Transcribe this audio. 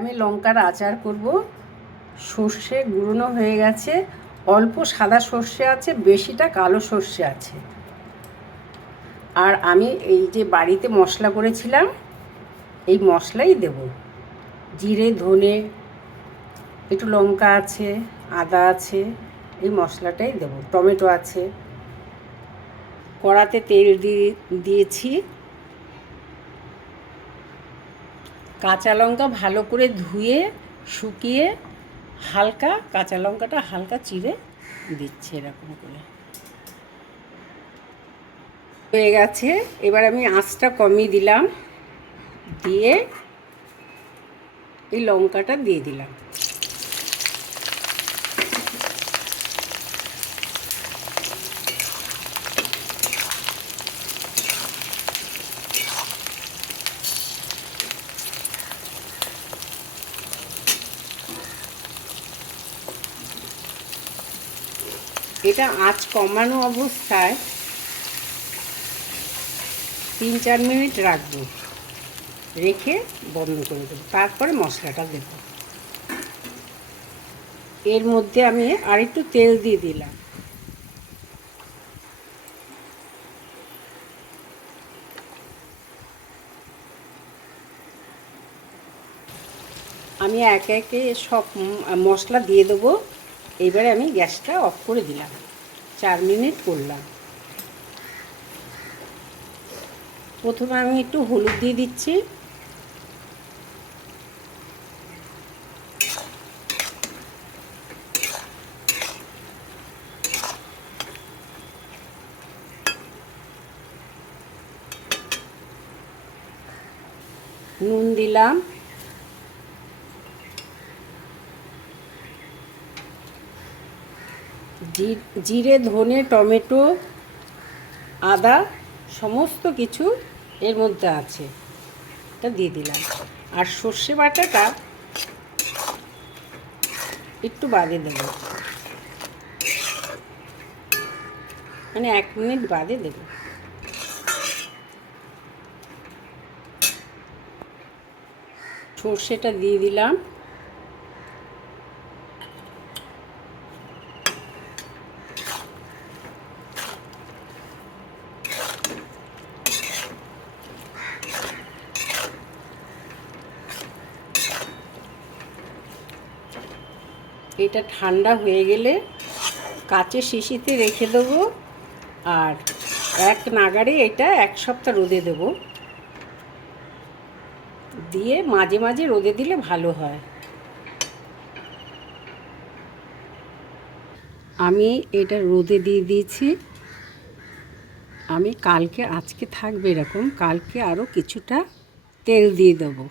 আমি লঙ্কার আচার করব। সর্ষে গুঁড়ো হয়ে গেছে, অল্প সাদা সর্ষে আছে, বেশিটা কালো সর্ষে আছে। আর আমি এই যে বাড়িতে মশলা করেছিলাম এই মশলাই দেব। জিরে, ধনে, একটু লঙ্কা আছে, আদা আছে, এই মশলাটাই দেব। টমেটো আছে। কড়াতে তেল দিয়েছি। কাঁচা লঙ্কা ভালো করে ধুয়ে শুকিয়ে হালকা কাঁচা লঙ্কাটা হালকা চিড়ে দিচ্ছি এরকম করে। হয়ে গেছে। এবার আমি আঁচটা কমিয়ে দিলাম, দিয়ে এই লঙ্কাটা দিয়ে দিলাম। এটা আঁচ কমানো অবস্থায় 3-4 মিনিট রাখবো, রেখে বন্ধ করে দেবো। তারপরে মশলাটা দেব। এর মধ্যে আমি আর একটু তেল দিয়ে দিলাম। আমি একে একে সব মশলা দিয়ে দেবো। এবারে আমি গ্যাসটা অফ করে দিলাম, 4 মিনিট করলাম। প্রথমে আমি একটু হলুদ দিয়ে দিচ্ছি, নুন দিলাম, জিরে, ধনে, টমেটো, আদা সমস্ত কিছু এর মধ্যে আছে, এটা দিয়ে দিলাম। আর সর্ষে বাটাটা একটু বাদে দেব, মানে 1 মিনিট বাদে দেব। সর্ষেটা দিয়ে দিলাম। এটা ঠান্ডা হয়ে গেলে কাচের শিশিতে রেখে দেবো। আর এক নাগাড়ে এটা 1 সপ্তাহ রোদে দেব, দিয়ে মাঝে মাঝে রোদে দিলে ভালো হয়। আমি এটা রোদে দিয়ে দিয়েছি। আমি আজকে থাকবে এরকম, কালকে আরও কিছুটা তেল দিয়ে দেবো।